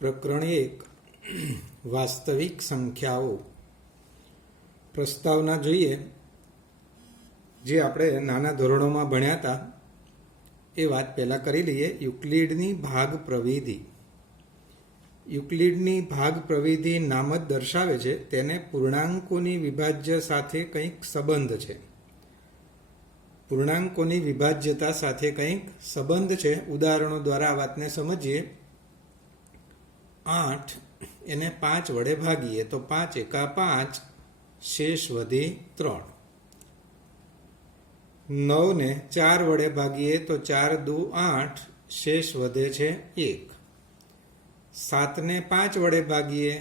પ્રકરણ 1 વાસ્તવિક સંખ્યાઓ પ્રસ્તાવના જોઈએ. જે આપણે નાના ધોરણોમાં ભણ્યા હતા એ વાત પહેલાં કરી લઈએ. યુક્લિડની ભાગ પ્રવિધિ. યુક્લિડની ભાગ પ્રવિધિ નામ જ દર્શાવે છે તેને પૂર્ણાંકોની વિભાજ્ય સાથે કંઈક સંબંધ છે. પૂર્ણાંકોની વિભાજ્યતા સાથે કંઈક સંબંધ છે. ઉદાહરણો દ્વારા આ વાતને સમજીએ. 8 એને 5 વડે ભાગીએ તો 5 એકા 5, શેષ વધે 3. 9 ને 4 વડે ભાગીએ તો 4 દુ 8, શેષ વધે છે 1. 7 ને 5 વડે ભાગીએ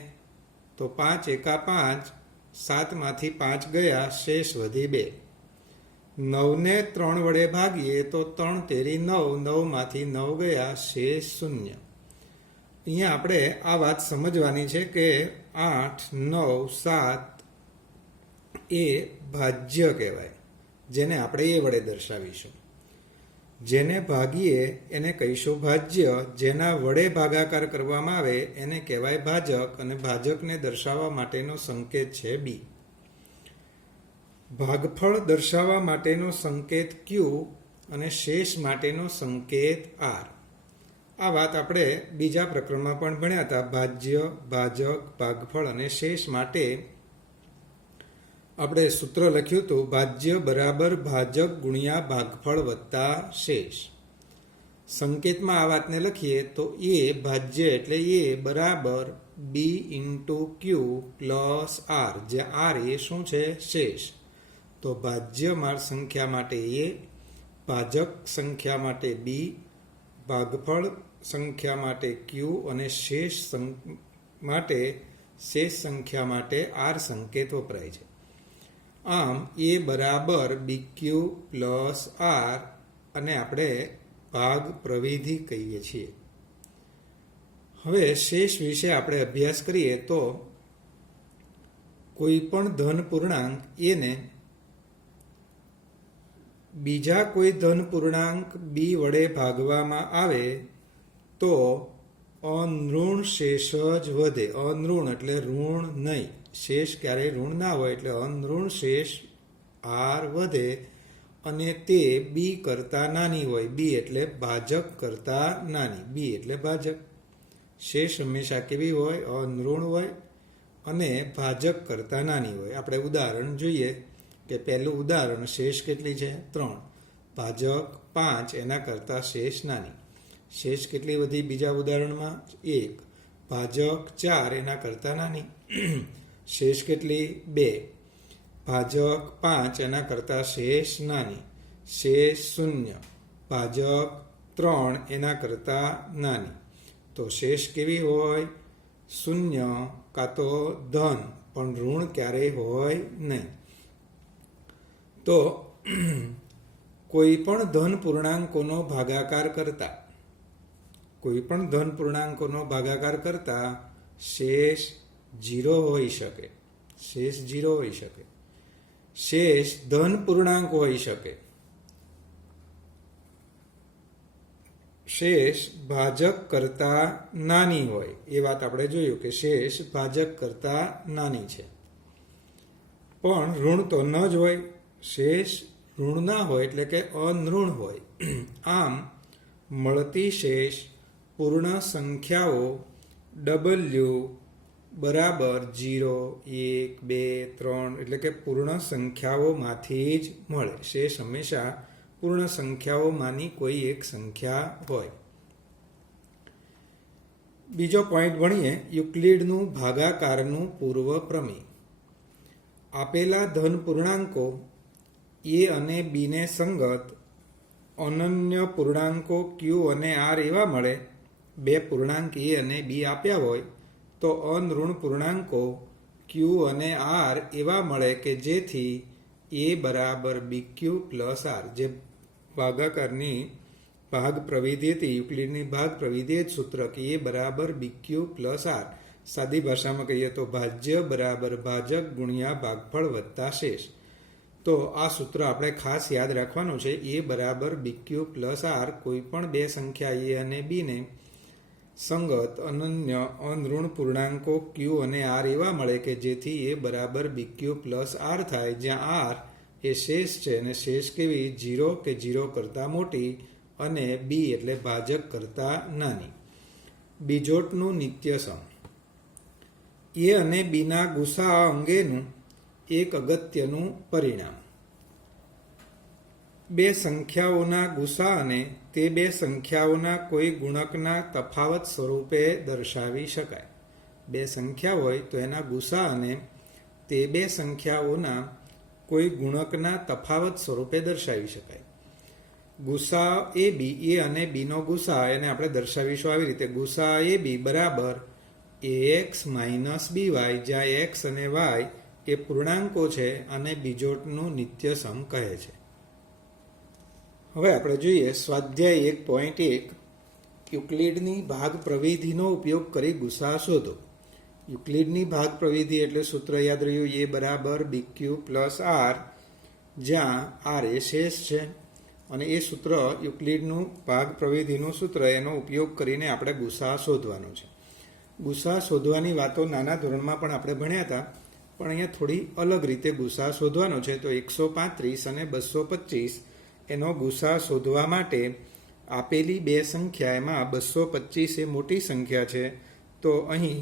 તો 5 એકા 5, 7 માંથી 5 ગયા, શેષ વધી 2. 9 ને 3 વડે ભાગીએ તો 3 તેરી 9, 9 માંથી 9 ગયા, શેષ 0. અહીંયા આપણે આ વાત સમજવાની છે કે 8, 9, 7 એ ભાજ્ય કહેવાય, જેને આપણે એ વડે દર્શાવીશું. જેને ભાગીએ એને કહીશું ભાજ્ય. જેના વડે ભાગાકાર કરવામાં આવે એને કહેવાય ભાજક, અને ભાજકને દર્શાવવા માટેનો સંકેત છે બી. ભાગફળ દર્શાવવા માટેનો સંકેત ક્યુ અને શેષ માટેનો સંકેત આર. આ વાત આપણે બીજા પ્રકરણમાં પણ ભણ્યા હતા. ભાજ્ય, ભાજક, ભાગફળ અને શેષ માટે આપણે સૂત્ર લખ્યું હતું, ભાજ્ય બરાબર ભાજક ગુણ્યા ભાગફળ વત્તા શેષ. સંકેતમાં આ વાતને લખીએ તો એ ભાજ્ય એટલે એ બરાબર બી ઇન્ટુ ક્યુ પ્લસ આર, જે આર એ શું છે? શેષ. તો ભાજ્ય સંખ્યા માટે એ, ભાજક સંખ્યા માટે બી, ભાગફળ સંખ્યા માટે ક્યુ અને શેષ સંખ્યા માટે આર સંકેત વપરાય છે. આમ એ બરાબર બી ક્યુ પ્લસ આર, અને આપણે ભાગ પ્રવિધિ કહીએ છીએ. હવે શેષ વિશે આપણે અભ્યાસ કરીએ તો કોઈ પણ ધન પૂર્ણાંક એને બીજા કોઈ ધન પૂર્ણાંક બી વડે ભાગવામાં આવે તો અનઋણ શેષ જ વધે. અનઋણ એટલે ઋણ નહીં. શેષ ક્યારેય ઋણ ના હોય, એટલે અનઋણ શેષ આર વધે, અને તે બી કરતા નાની હોય. બી એટલે ભાજક કરતા નાની. બી એટલે ભાજક. શેષ હંમેશા કેવી હોય? અનઋણ હોય અને ભાજક કરતા નાની હોય. આપણે ઉદાહરણ જોઈએ કે પહેલું ઉદાહરણ, શેષ કેટલી છે? 3. ભાજક 5, એના કરતા શેષ નાની. શેષ કેટલી વધી બીજા ઉદાહરણમાં? 1. ભાજક 4, એના કરતા નાની. શેષ કેટલી? 2. ભાજક 5, એના કરતા શેષ નાની. શેષ 0. ભાજક 3, એના કરતા નાની. તો શેષ કેવી હોય? 0 કાં તો ધન, પણ ઋણ ક્યારેય હોય નહીં. તો કોઈ પણ ધન પૂર્ણાંકોનો ભાગાકાર કરતા શેષ 0 હોઈ શકે. શેષ 0 હોઈ શકે. શેષ ધન પૂર્ણાંક હોઈ શકે. શેષ ભાજક કરતા નાની હોય. એ વાત આપણે જોયું કે શેષ ભાજક કરતા નાની છે. પણ ઋણ તો ન જ હોય. શેષ ઋણ ના હોય એટલે કે અનઋણ હોય. આમ મળતી શેષ પૂર્ણ સંખ્યાઓ ડબલ્યુ બરાબર 0, 1, 2, 3 એટલે કે પૂર્ણ સંખ્યાઓમાંથી જ મળે. શેષ હંમેશા પૂર્ણ સંખ્યાઓમાંની કોઈ એક સંખ્યા હોય. બીજો પોઈન્ટ ભણીએ, યુક્લિડનું ભાગાકારનું પૂર્વ પ્રમેય. આપેલા ધન પૂર્ણાંકો એ અને બીને સંગત અનન્ય પૂર્ણાંકો ક્યુ અને આર એવા મળે. બે પૂર્ણાંક એ અને બી આપ્યા હોય તો અનઋણ પૂર્ણાંકો ક્યુ અને આર એવા મળે કે જેથી એ બરાબર બી ક્યુ પ્લસ આર, જે ભાગાકારની ભાગ પ્રવિધિ હતી, યુક્લિડની ભાગ પ્રવિધિ જ સૂત્ર કે એ બરાબર બી ક્યુ પ્લસ આર. સાદી ભાષામાં કહીએ તો ભાજ્ય બરાબર ભાજક ગુણ્યા ભાગફળ વત્તા શેષ. તો આ સૂત્ર આપણે ખાસ યાદ રાખવાનું છે. એ બરાબર બી ક્યુ પ્લસ આર. કોઈ પણ બે સંખ્યા એ અને બીને સંગત અનન્ય અનઋણ પૂર્ણાંકો ક્યુ અને આર એવા મળે કે જેથી એ બરાબર બી ક્યુ પ્લસ આર થાય, જ્યાં આર એ શેષ છે અને શેષ કેવી 0 કે 0 કરતાં મોટી અને બી એટલે ભાજક કરતાં નાની. બીજોટનું નિત્યસમ. એ અને બીના ગુસા અંગેનું એક અગત્યનું પરિણામ. બે સંખ્યાઓના ગુસા અને તે બે સંખ્યાઓના કોઈ ગુણકના તફાવત સ્વરૂપે દર્શાવી શકાય. બે સંખ્યા હોય તો એના ગુસા અને તે બે સંખ્યાઓના કોઈ ગુણકના તફાવત સ્વરૂપે દર્શાવી શકાય. ગુસા એ બી, એ અને બીનો ગુસા એને આપણે દર્શાવીશું આવી રીતે: ગુસા એ બી બરાબર ax માઇનસ by, જ્યાં એક્સ અને વાય એ પૂર્ણાંકો છે અને બીજોટનું નિત્યસમ કહે છે. હવે આપણે જોઈએ સ્વાધ્યાય 1.1 યુક્લિડની ભાગ પ્રવિધિનો ઉપયોગ કરી ગુસા શોધો. યુક્લિડની ભાગ પ્રવિધિ એટલે સૂત્ર યાદ રહ્યું, એ બરાબર બી ક્યુ પ્લસ આર, જ્યાં આર એ શેષ છે. અને એ સૂત્ર યુક્લિડનું ભાગ પ્રવિધિનું સૂત્ર, એનો ઉપયોગ કરીને આપણે ગુસા શોધવાનો છે. ગુસા શોધવાની વાતો નાના ધોરણમાં પણ આપણે ભણ્યા હતા, પણ અહીંયા થોડી અલગ રીતે ગુસા શોધવાનો છે. તો 135 અને 225 એનો ગુસા શોધવા માટે આપેલી બે સંખ્યા, એમાં 225 એ મોટી સંખ્યા છે, તો અહીં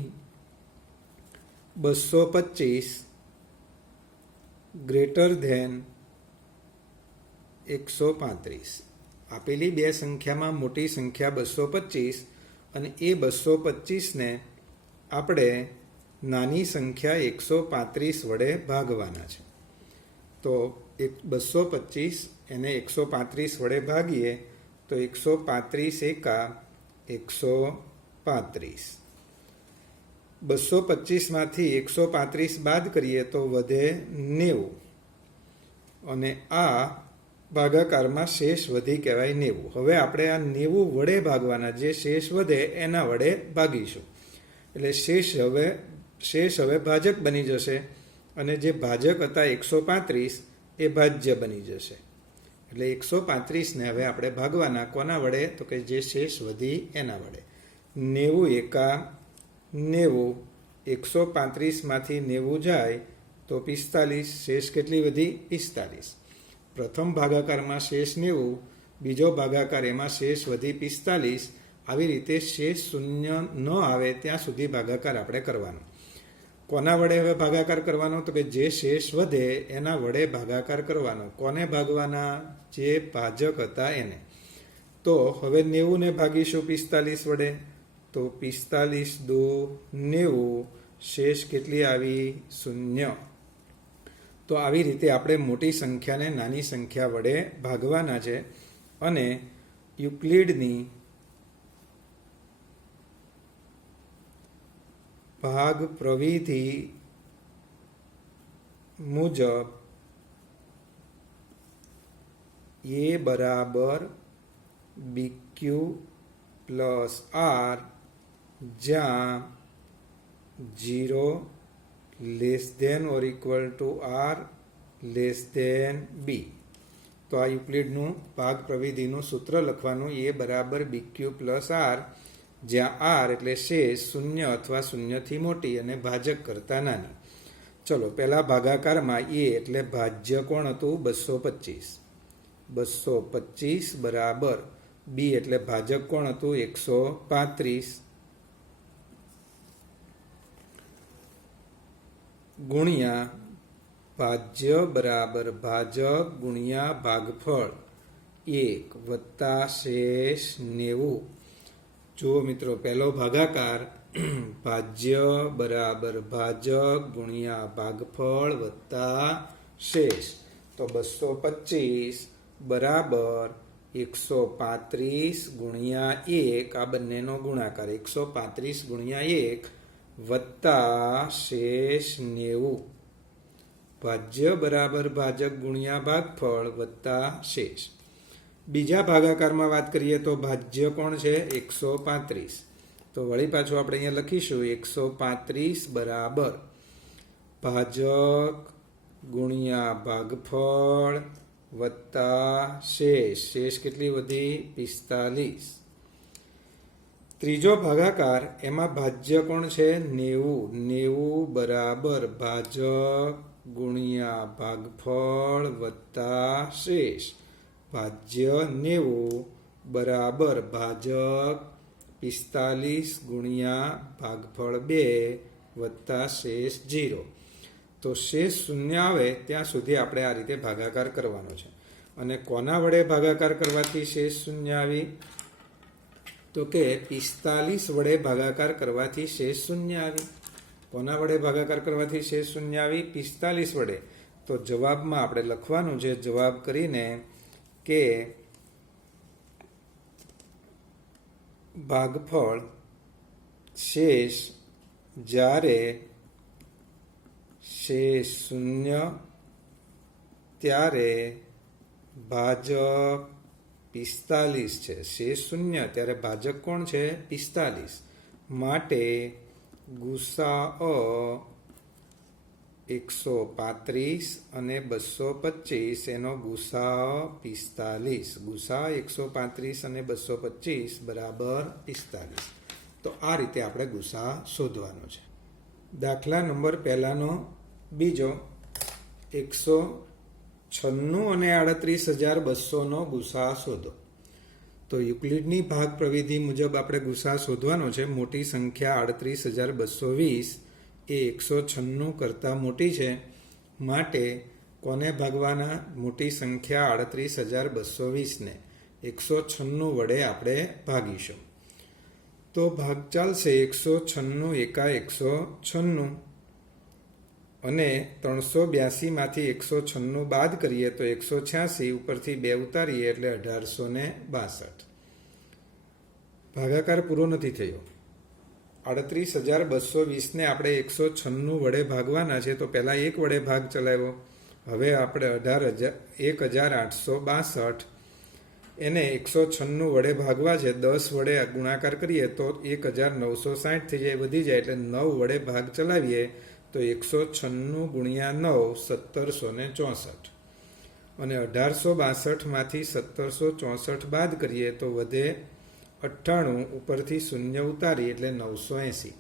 225 ગ્રેટર ધેન 135. આપેલી બે સંખ્યામાં મોટી સંખ્યા 225 અને એ 225ને આપણે નાની સંખ્યા 135 વડે ભાગવાના છે. તો 225 એને 135 વડે ભાગીએ તો 135 એકા 135. 225માંથી 135 બાદ કરીએ તો વધે 90, અને આ ભાગાકારમાં શેષ વધી કહેવાય 90. હવે આપણે આ 90 વડે ભાગવાના, જે શેષ વધે એના વડે ભાગીશું. એટલે શેષ હવે ભાજક બની જશે, અને જે ભાજક હતા 135 એ ભાજ્ય બની જશે. એટલે 135ને હવે આપણે ભાગવાના કોના વડે? તો કે જે શેષ વધી એના વડે. 90 એકા 90, 135માંથી 90 જાય તો 45, શેષ કેટલી વધી? 45. પ્રથમ ભાગાકારમાં શેષ 90, બીજો ભાગાકાર એમાં શેષ વધી 45. આવી રીતે શેષ શૂન્ય ન આવે ત્યાં સુધી ભાગાકાર આપણે કરવાનો. કોના વડે હવે ભાગાકાર કરવાનો? તો કે જે શેષ વધે એના વડે ભાગાકાર કરવાનો. કોને ભાગવાના? જે ભાજક હતા એને. તો હવે 90ને ભાગીશું 45 વડે, તો 45 દુ 90, શેષ કેટલી આવી? 0. તો આવી રીતે આપણે મોટી સંખ્યાને નાની સંખ્યા વડે ભાગવાના છે. અને યુક્લિડની ભાગ પ્રવિધિ મુજબ એ બરાબર બી ક્યુ પ્લસ આર, જ્યાં 0 less than or equal to R less than B. તો આ યુક્લિડનું ભાગ પ્રવિધિનું સૂત્ર લખવાનું, એ બરાબર બી ક્યુ પ્લસ આર, જ્યાં આર એટલે શેષ 0 અથવા 0થી મોટી અને ભાજક કરતા નાની. ચલો, પહેલા ભાગાકારમાં એ એટલે ભાજ્ય કોણ હતું? 225. 225 બરાબર બી એટલે ભાજક કોણ હતું? 135 ગુણ્યા ભાજ્ય બરાબર ભાજક ગુણ્યા ભાગફળ 1 વત્તા શેષ 90. જુઓ મિત્રો, પહેલો ભાગાકાર ભાજ્ય બરાબર ભાજક ગુણ્યા ભાગફળ વત્તા શેષ. તો 225 બરાબર 135 ગુણ્યા 1, આ બંનેનો ગુણાકાર 135 ગુણ્યા 1 વત્તા શેષ 90. ભાજ્ય બરાબર ભાજક ગુણ્યા ભાગફળ વત્તા શેષ. બીજા ભાગાકારમાં વાત કરીએ તો ભાજ્ય કોણ છે? 135. તો વળી પાછું આપણે અહીંયા લખીશું 135 બરાબર ભાજક ગુણ્યા ભાગફળ વત્તા શેષ. શેષ કેટલી વધી? 45. ત્રીજો ભાગાકાર, એમાં ભાજ્ય કોણ છે? 90. 90 બરાબર ભાજક ગુણ્યા ભાગફળ વત્તા શેષ. ભાજ્ય 90 બરાબર ભાજક 45 ગુણ્યા ભાગફળ 2 વત્તા શેષ 0. તો શેષ શૂન્ય આવે ત્યાં સુધી આપણે આ રીતે ભાગાકાર કરવાનો છે. અને કોના વડે ભાગાકાર કરવાથી શેષ શૂન્ય આવી? તો કે 45 વડે ભાગાકાર કરવાથી શેષ શૂન્ય આવી. કોના વડે ભાગાકાર કરવાથી શેષ શૂન્ય આવી? 45 વડે. તો જવાબમાં આપણે લખવાનું છે, જવાબ કરીને કે ભાગફળ શેષ જ્યારે શેષ શૂન્ય ત્યારે ભાજક 45 છે. શેષ શૂન્ય ત્યારે ભાજક કોણ છે? 45. માટે ગુસાઅ 135 અને 225 એનો ગુસાઅ 45. ગુસાઅ 135 અને 225 બરાબર 45. તો આ રીતે આપણે ગુસાઅ શોધવાનો છે. દાખલા નંબર પહેલાનો બીજો, 196 અને 38,200 નો ગુસાઅ શોધો. તો યુક્લિડની ભાગ પ્રવિધિ મુજબ આપણે ગુસાઅ શોધવાનો છે. મોટી સંખ્યા 38,220 એ 196 કરતાં મોટી છે. માટે કોને ભાગવાના? મોટી સંખ્યા 38,220 ને 196 વડે આપણે ભાગીશું. તો ભાગ ચાલશે 196 એકા 196 અને 382 માંથી 196 બાદ કરીએ તો 186, ઉપરથી 2 ઉતારીએ એટલે 1862. ભાગાકાર પૂરો નથી થયો. 38,220 ને આપણે 196 વડે ભાગવાના છે. તો પહેલા 1 વડે ભાગ ચલાવ્યો. હવે આપણે 18,862 એને 196 વડે ભાગવા છે. 10 વડે ગુણાકાર કરીએ તો 1960 થઈ જાય, વધી જાય. એટલે 9 વડે ભાગ ચલાવીએ તો 196 ગુણ્યા 9 1764. અને 1862 માંથી 1764 બાદ કરીએ તો વધે 98, ઉપરથી શૂન્ય ઉતારી એટલે 980.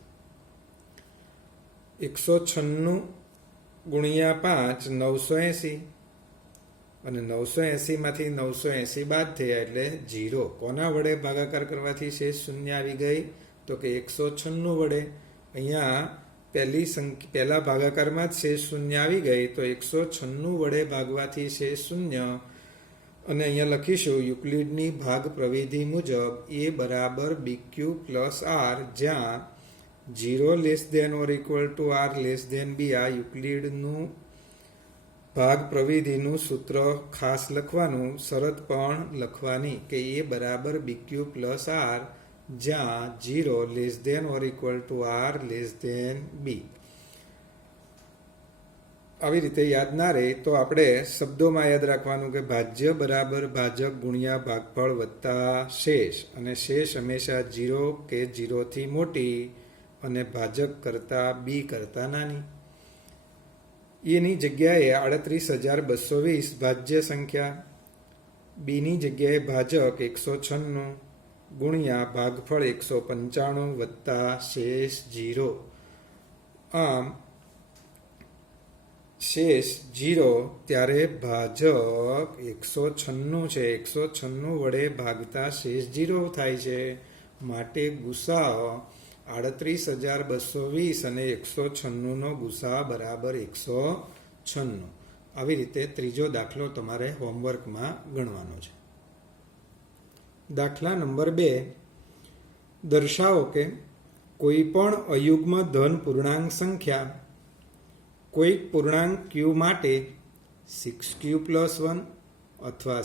196 ગુણ્યા 5 980 અને 980 માંથી 980 બાદ થયા એટલે 0. કોના વડે ભાગાકાર કરવાથી શેષ શૂન્ય આવી ગઈ? તો કે 196 વડે. અહીંયા પહેલા ભાગાકારમાં જ શેષ શૂન્ય આવી ગઈ. તો 196 વડે ભાગવાથી શેષ શૂન્ય. અને અહીંયા લખીશું યુક્લિડની ભાગ પ્રવિધિ મુજબ a બરાબર bq પ્લસ r, જ્યાં 0 less than or equal to r less than b. આ યુક્લિડનું ભાગ પ્રવિધિનું સૂત્ર ખાસ લખવાનું, શરત પણ લખવાની કે a બરાબર bq પ્લસ r, જ્યાં 0 less than or equal to r less than b. આવી રીતે યાદ ના રહે તો આપણે શબ્દોમાં યાદ રાખવાનું કે ભાજ્ય બરાબર ભાજક ગુણ્યા ભાગફળ વત્તા શેષ. અને શેષ હંમેશા 0 કે 0 થી મોટી અને ભાજક કરતા b કરતા નાની. એની જગ્યાએ 38,220 ભાજ્ય સંખ્યા, બીની જગ્યાએ ભાજક 196 ગુણ્યા ભાગફળ 195 વત્તા શેષ 0. આમ શેષ 0 ત્યારે ભાજક 196 છે. 196 વડે ભાગતા શેષ 0 થાય છે. માટે ગુસાઅ 38,220 અને 196 નો ગુસાઅ બરાબર 196. આવી રીતે ત્રીજો દાખલો તમારે હોમવર્કમાં ગણવાનો છે. દાખલા નંબર 2, દર્શાવો કે કોઈ પણ અયુગ્મ ધન પૂર્ણાંક સંખ્યા કોઈક પૂર્ણાંક q માટે 6q પ્લસ 1 અથવા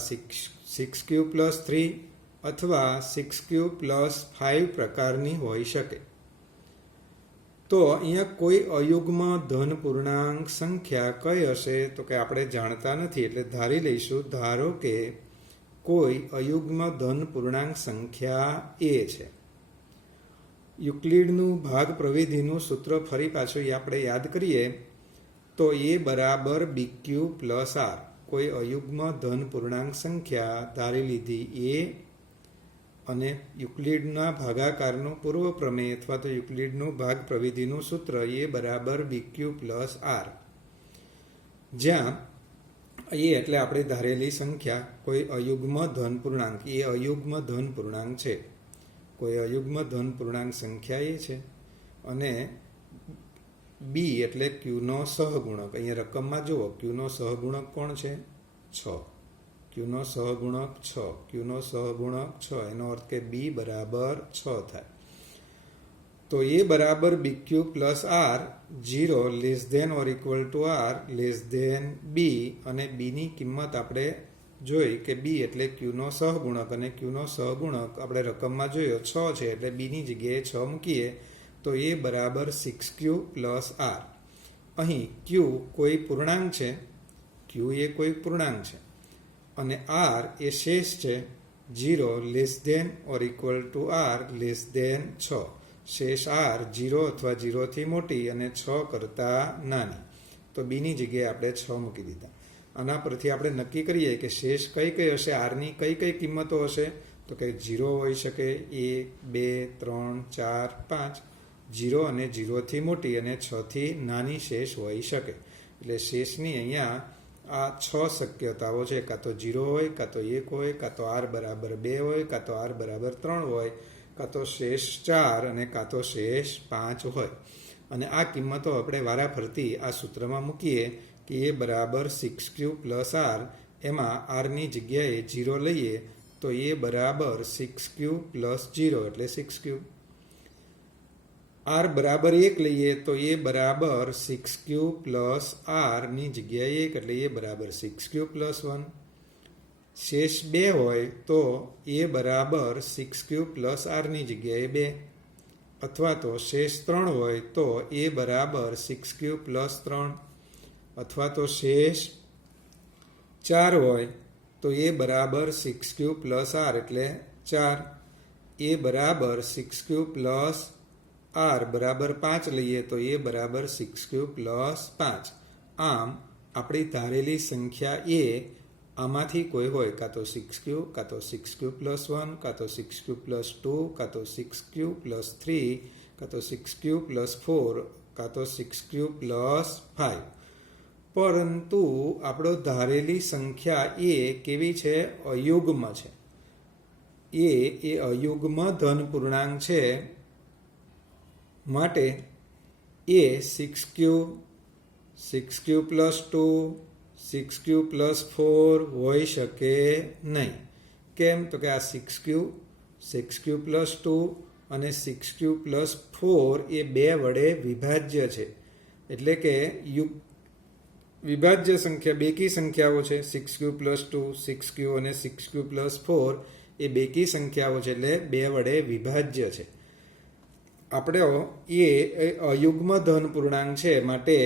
6q પ્લસ 3 અથવા 6q પ્લસ 5 પ્રકારની હોઈ શકે. તો અહીંયા કોઈ અયુગ્મ ધન પૂર્ણાંક સંખ્યા કઈ હશે? તો કે આપણે જાણતા નથી એટલે ધારી લઈશું. ધારો કે કોઈ અયુગ્મ ધન પૂર્ણાંક સંખ્યા a છે. યુક્લિડનું ભાગ પ્રવિધિનું સૂત્ર ફરી પાછું આપણે યાદ કરીએ તો a બરાબર bq પ્લસ r. કોઈ અયુગ્મ ધન પૂર્ણાંક સંખ્યા ધારી લીધી a અને યુક્લિડના ભાગાકારનું પૂર્વ પ્રમેય અથવા તો યુક્લિડનું ભાગ પ્રવિધિનું સૂત્ર એ બરાબર BQ પ્લસ R, જ્યાં એ એટલે આપણે ધારેલી સંખ્યા કોઈ અયુગ્મ ધન પૂર્ણાંક, એ અયુગ્મ ધન પૂર્ણાંક છે, કોઈ અયુગ્મ ધન પૂર્ણાંક સંખ્યા એ છે, અને બી એટલે ક્યુનો સહગુણક. અહીંયા રકમમાં જુઓ, ક્યુનો સહગુણક કોણ છે? 6. ક્યુનો સહગુણક 6, ક્યુનો સહગુણક 6, એનો અર્થ કે બી બરાબર 6 થાય. તો એ બરાબર BQ plus R, 0 less than or equal to R less than B, અને બીની કિંમત આપણે જોઈ કે બી એટલે ક્યુનો સહગુણક, અને ક્યુનો સહગુણક આપણે રકમમાં જોયો 6 છે, એટલે બીની જગ્યાએ 6 મૂકીએ તો એ બરાબર 6Q પ્લસ R. અહીં ક્યુ કોઈ પૂર્ણાંક છે, ક્યુ એ કોઈ પૂર્ણાંક છે, અને R એ શેષ છે, 0 less than or equal to R less than 6. શેષ R 0 અથવા 0 થી મોટી અને 6 કરતાં નાની, તો બીની જગ્યાએ આપણે 6 મૂકી દીધા. આના પરથી આપણે નક્કી કરીએ કે શેષ કઈ કઈ હશે, આરની કઈ કઈ કિંમતો હશે, તો કે 0 હોઈ શકે, 1, 2, 3, 4, 5, 0 અને 0 થી મોટી અને 6 થી નાની શેષ હોઈ શકે. એટલે શેષની અહીંયા આ 6 શક્યતાઓ છે, કાં તો 0 હોય, કાં તો 1 હોય, કાં તો R બરાબર 2 હોય, કાં તો R બરાબર 3 હોય, કાં તો શેષ 4 અને કાં તો શેષ 5 હોય. અને આ કિંમતો આપણે વારાફરતી આ સૂત્રમાં મૂકીએ કે એ બરાબર 6Q પ્લસ R, એમાં Rની જગ્યાએ 0 લઈએ તો એ બરાબર 6Q પ્લસ 0 એટલે 6Q. R બરાબર 1 લઈએ તો એ બરાબર 6Q પ્લસ R ની જગ્યાએ 1 એટલે એ બરાબર 6Q પ્લસ 1. શેષ 2 હોય તો એ બરાબર 6Q પ્લસ R ની જગ્યાએ 2, અથવા તો શેષ 3 હોય તો એ બરાબર 6Q પ્લસ 3, અથવા તો શેષ 4 હોય તો એ બરાબર 6Q પ્લસ R એટલે 4. એ બરાબર 6Q પ્લસ R બરાબર 5 લઈએ તો એ બરાબર 6Q પ્લસ 5. આમ આપણી ધારેલી સંખ્યા એ આમાંથી કોઈ હોય, કાં તો 6Q, કાં તો 6Q પ્લસ 1, કાં તો 6Q પ્લસ 2, કાં તો 6Q પ્લસ 3, કાં તો 6Q પ્લસ 4, કાં તો 6Q પ્લસ 5. પરંતુ આપણો ધારેલી સંખ્યા એ કેવી છે? અયુગ્મ છે. એ અયુગ્મ ધન પૂર્ણાંક છે, માટે એ 6Q પ્લસ 2, 6Q પ્લસ 4 હોઈ શકે નહીં. કેમ? તો કે આ 6Q પ્લસ 2 અને 6Q પ્લસ 4 એ 2 વડે વિભાજ્ય છે. એટલે કે વિભાજ્ય સંખ્યા બેકી સંખ્યાઓ છે. 6Q પ્લસ 2, 6Q અને 6Q પ્લસ 4 એ બેકી સંખ્યાઓ છે, એટલે 2 વડે વિભાજ્ય છે. આપણે એ અયુગ્મ ધન પૂર્ણાંક છે, માટે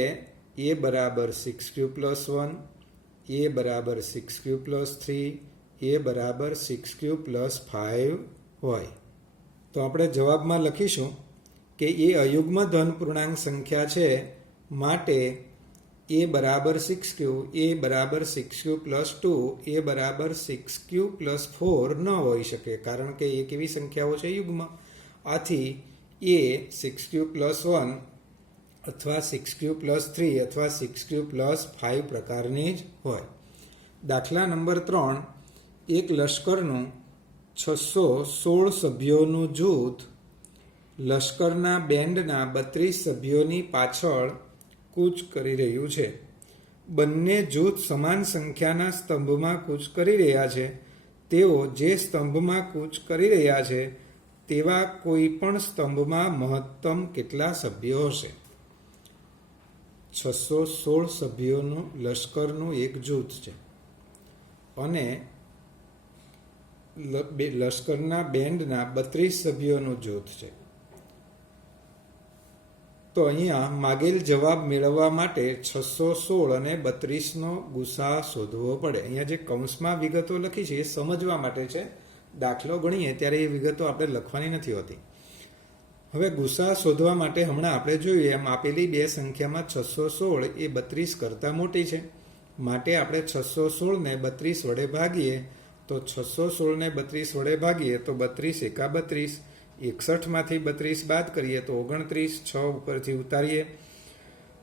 એ બરાબર 6Q પ્લસ 1, એ બરાબર 6Q પ્લસ 3, એ બરાબર 6Q પ્લસ 5 હોય. તો આપણે જવાબમાં લખીશું કે એ અયુગ્મ ધન પૂર્ણાંક સંખ્યા છે, માટે એ બરાબર 6Q, એ બરાબર 6Q પ્લસ 2, એ બરાબર 6Q પ્લસ 4 ન હોઈ શકે, કારણ કે એ કેવી સંખ્યાઓ છે? યુગ્મ. આથી એ 6Q પ્લસ 1 અથવા 6Q પ્લસ 3 અથવા 6Q પ્લસ 5 પ્રકારની જ હોય. દાખલા નંબર 3, એક લશ્કરનું 616 સભ્યોનું જૂથ લશ્કરના બેન્ડના 32 સભ્યોની પાછળ કૂચ કરી રહ્યું છે. બંને જૂથ સમાન સંખ્યાના સ્તંભમાં કૂચ કરી રહ્યા છે. તેઓ જે સ્તંભમાં કૂચ કરી રહ્યા છે તેવા કોઈ પણ સ્તંભમાં મહત્તમ કેટલા સભ્યો હશે? 616 સભ્યોનું લશ્કરનું એક જૂથ છે અને લશ્કરના બેન્ડના 32 સભ્યોનું જૂથ છે. તો અહીંયા માગેલ જવાબ મેળવવા માટે 616 અને 32નો ગુસા શોધવો પડે. અહીંયા જે કૌંસમાં વિગતો લખી છે એ સમજવા માટે છે. દાખલો ગણીએ ત્યારે એ વિગતો આપણે લખવાની નથી હોતી. હવે ગુસા શોધવા માટે હમણાં આપણે જોયું એમ આપેલી બે સંખ્યામાં 616 એ 32 કરતાં મોટી છે. માટે આપણે 616 ને 32 વડે ભાગીએ તો 616 ને 32 વડે ભાગીએ તો 32 એકા 32, 61 માંથી 32 બાદ કરીએ તો 29, 6 ઉપરથી ઉતારીએ.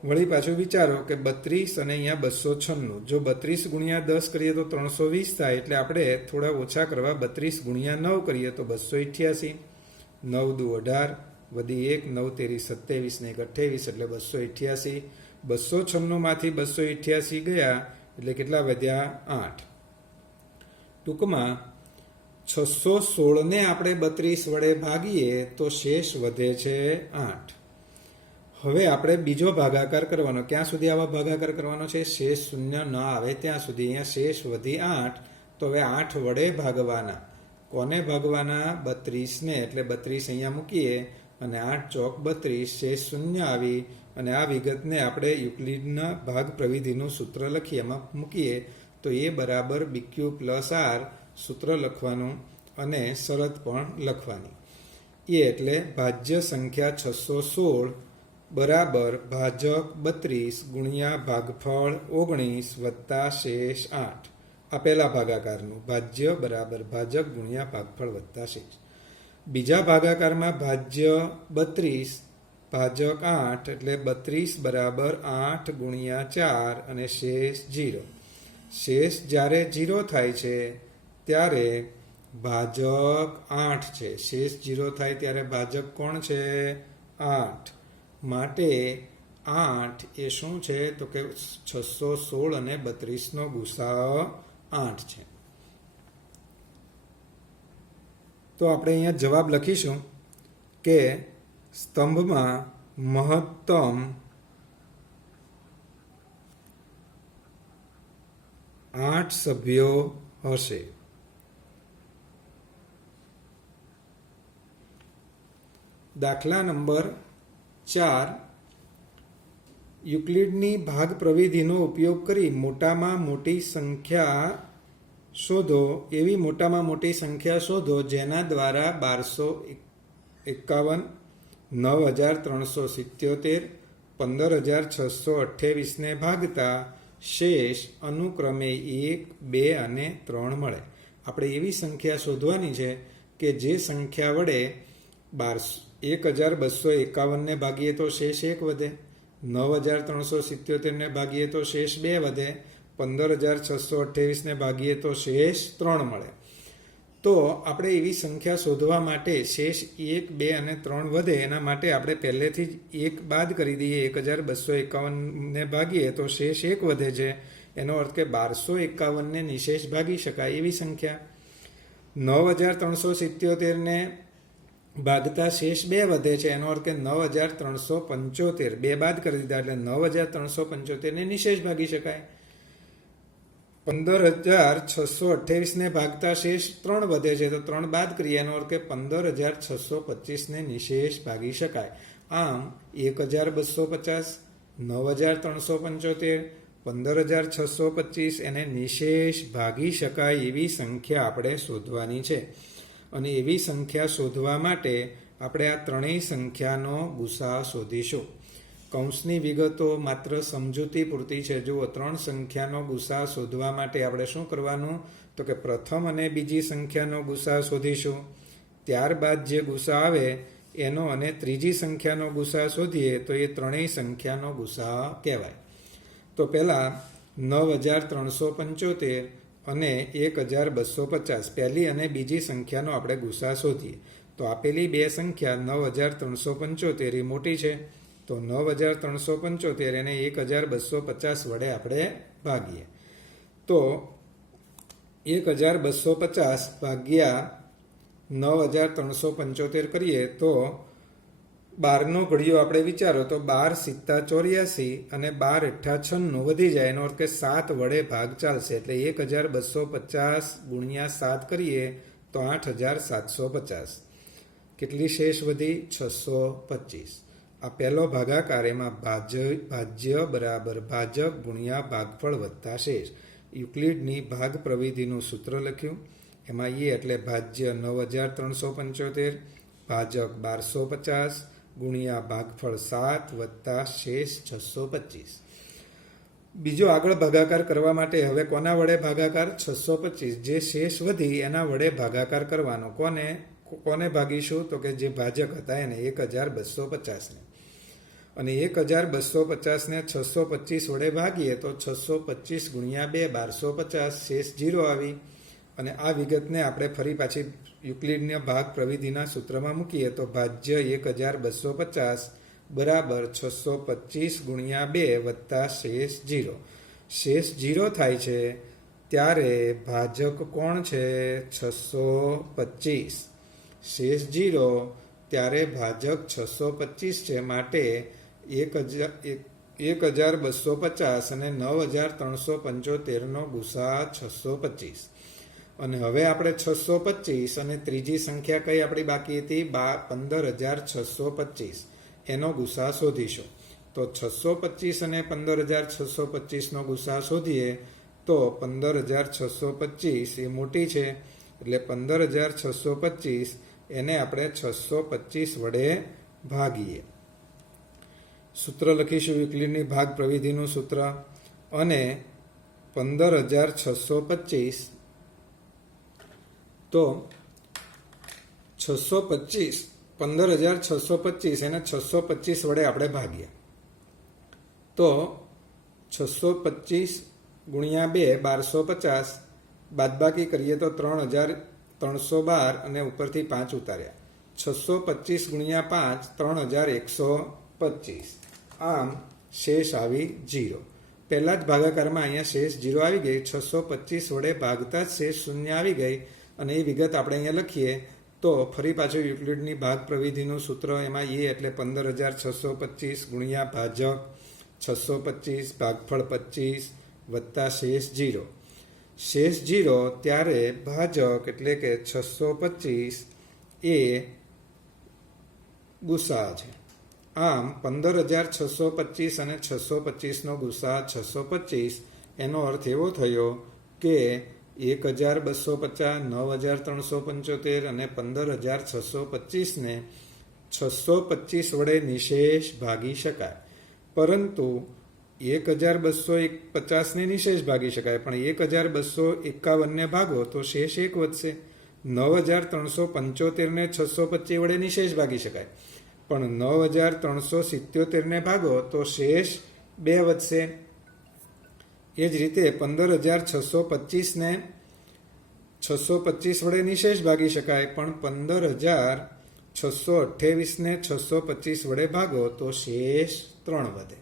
વળી પાછું વિચારો કે 32 અને અહીંયા 296, જો 32 ગુણ્યા 10 કરીએ તો 320 થાય, એટલે આપણે થોડા ઓછા કરવા 32 ગુણ્યા 9 કરીએ તો 288, 9 દુ 18, વધી 1, 9 તેરી 27 ને 1 28, એટલે 288. 296 માંથી 288 ગયા એટલે કેટલા વધ્યા? 8. ટૂંકમાં 616 ને આપણે 32 વડે ભાગીએ તો શેષ વધે છે 8. હવે આપણે બીજો ભાગાકાર કરવાનો. ક્યાં સુધી આવા ભાગાકાર કરવાનો છે? શેષ શૂન્ય ન આવે ત્યાં સુધી. અહીંયા શેષ વધી 8, તો હવે 8 વડે ભાગવાના. કોને ભાગવાના? 32 ને. એટલે 32 અહીંયા મૂકીએ અને 8 ચોક 32, શેષ શૂન્ય આવી. અને આ વિગતને આપણે યુક્લિડના ભાગ પ્રવિધિનું સૂત્ર લખીએ, એમાં મૂકીએ તો એ બરાબર BQ પ્લસ R સૂત્ર લખવાનું અને શરત પણ લખવાની. એ એટલે ભાજ્ય સંખ્યા 616 બરાબર ભાજક 32 ગુણ્યા ભાગફળ 19 વત્તા શેષ 8. આ પહેલા ભાગાકારનું ભાજ્ય બરાબર ભાજક ગુણ્યા ભાગફળ વત્તા શેષ. બીજા ભાગાકારમાં ભાજ્ય 32 ભાજક 8, એટલે 32 બરાબર 8 ગુણ્યા 4 અને શેષ 0. શેષ જ્યારે 0 થાય છે ત્યારે ભાજક 8 છે. શેષ 0 થાય ત્યારે ભાજક કોણ છે? 8. માટે 8 એ શું છે? તો કે 616 અને 32 નો ગુસાઅ 8 છે. તો આપણે અહીંયા જવાબ લખીશું કે સ્તંભમાં મહત્તમ 8 સભ્યો હશે. દાખલા નંબર 4. યુક્લિડની ભાગ પ્રવિધિનો ઉપયોગ કરી મોટામાં મોટી સંખ્યા શોધો. એવી મોટામાં મોટી સંખ્યા શોધો જેના દ્વારા 1251, 9377, 15628 ને ભાગતા શેષ અનુક્રમે 1, 2 અને 3 મળે. આપણે એવી સંખ્યા શોધવાની છે કે જે સંખ્યા વડે 1251 ને ભાગીએ તો શેષ 1 વધે, 9377 ને ભાગીએ તો શેષ 2 વધે, 15628 ને ભાગીએ તો શેષ 3 મળે. તો આપણે એવી સંખ્યા શોધવા માટે શેષ 1, 2 અને 3 વધે એના માટે આપણે પહેલેથી જ 1 બાદ કરી દઈએ. 1251 ને ભાગીએ તો શેષ 1 વધે છે. એનો અર્થ કે 1251 ને નિશેષ ભાગી શકાય એવી સંખ્યા. 9377 ને ભાગતા શેષ 2 વધે છે. એનો અર્થ કે 9375, 2 બાદ કરી દીધા એટલે 9375 ને નિશેષ ભાગી શકાય. 15628 ને ભાગતા શેષ 3 વધે છે, તો 3 બાદ કરીએ એનો અર્થ કે 15625 ને નિશેષ ભાગી શકાય. આમ 1250, 9375, 15625 એને નિશેષ ભાગી શકાય એવી સંખ્યા આપણે શોધવાની છે. અને એવી સંખ્યા શોધવા માટે આપણે આ ત્રણેય સંખ્યાનો ગુસાઅ શોધીશું. કૌંસની વિગતો માત્ર સમજૂતી પૂરતી છે. જુઓ, 3 સંખ્યાનો ગુસાઅ શોધવા માટે આપણે શું કરવાનું? તો કે પ્રથમ અને બીજી સંખ્યાનો ગુસાઅ શોધીશું. ત્યારબાદ જે ગુસાઅ આવે એનો અને ત્રીજી સંખ્યાનો ગુસાઅ શોધીએ તો એ ત્રણેય સંખ્યાનો ગુસાઅ કહેવાય. તો પહેલા 9375 અને 1250 પહેલી અને બીજી સંખ્યાનો આપણે ગુસાઅ શોધીએ. તો આપેલી બે સંખ્યા 9375 એ મોટી છે, તો 9375 એને 1250 વડે આપણે ભાગીએ. તો 1250 ભાગ્યા 9375 કરીએ તો 12 નો ઘડિયો આપણે વિચારો તો 12 × 84 અને 12 × 96 વધી જાય. એનો અર્થ કે 7 વડે ભાગ ચાલશે. એટલે 1250 ગુણ્યા 7 કરીએ તો 8750. કેટલી શેષ વધી? 625. આ પહેલો ભાગાકાર. એમાં ભાજ્ય બરાબર ભાજક ગુણ્યા ભાગફળ વત્તા શેષ. યુક્લિડની ભાગ પ્રવિધિનું સૂત્ર લખ્યું. એમાં એ એટલે ભાજ્ય 9375 ભાજક 1250 ગુણ્યા ભાગફળ 7 વત્તા શેષ 625. બીજો આગળ ભાગાકાર કરવા માટે હવે કોના વડે ભાગાકાર? 625. જે શેષ વધી એના વડે ભાગાકાર કરવાનો. કોને ભાગીશું? તો કે જે ભાજક હતા એને 1250 ને. અને 1250 ને 625 વડે ભાગીએ તો 625 ગુણ્યા 2 1250, શેષ 0 આવી. અને આ વિગતને આપણે ફરી પાછી યુક્લિડના ભાગ પ્રવિધિના સૂત્રમાં મૂકીએ તો ભાજ્ય 1250 બરાબર 625 ગુણ્યા 2 વત્તા શેષ 0. શેષ 0 થાય છે ત્યારે ભાજક કોણ છે? 625. શેષ 0 ત્યારે ભાજક 625 છે. માટે 1250 અને 9375 નો ગુસા 625. અને હવે આપણે 625 અને ત્રીજી સંખ્યા કઈ આપણી બાકી હતી? 15625. એનો ગુસા શોધીશું. તો 625 અને 15625 નો ગુસા શોધીએ તો 15625 એ મોટી છે એટલે 15625 એને આપણે 625 વડે ભાગીએ. સૂત્ર લખીશું યુક્લિડની ભાગ પ્રવિધિનું સૂત્ર. અને 15625 તો 15625 એને 625 વડે આપણે ભાગીએ તો 625 ગુણ્યા 2 1250, બાદબાકી કરીએ તો 3312 અને ઉપરથી 5 ઉતાર્યા. 625 ગુણ્યા 5 3125. આમ શેષ આવી 0. પહેલા જ ભાગાકારમાં અહીંયા શેષ 0 આવી ગઈ. 625 વડે ભાગતા જ શેષ 0 આવી ગઈ. અને એ વિગત આપણે અહીંયા લખીએ તો ફરી પાછું યુક્લિડની ભાગ પ્રવિધિનું સૂત્ર. એમાં એ એટલે 15625 ગુણ્યા ભાજક 625 ભાગફળ 25 વત્તા શેષ 0. શેષ 0 ત્યારે ભાજક એટલે કે 625 એ ગુસા છે. આમ 15625 અને 625 નો ગુસા 625. એનો અર્થ એવો થયો કે 1250, 9375 અને 15625 ને 625 વડે નિશેષ ભાગી શકાય. પરંતુ 1250 ને નિશેષ ભાગી શકાય, પણ 1251 ને ભાગો તો શેષ 1 વધશે. 9375 ને 625 વડે નિશેષ ભાગી શકાય, પણ 9377 ને ભાગો તો શેષ 2 વધશે. એ જ રીતે 15625 ને 625 વડે નિશેષ ભાગી શકાય, પણ 15628 ને 625 વડે ભાગો તો શેષ 3 વધે.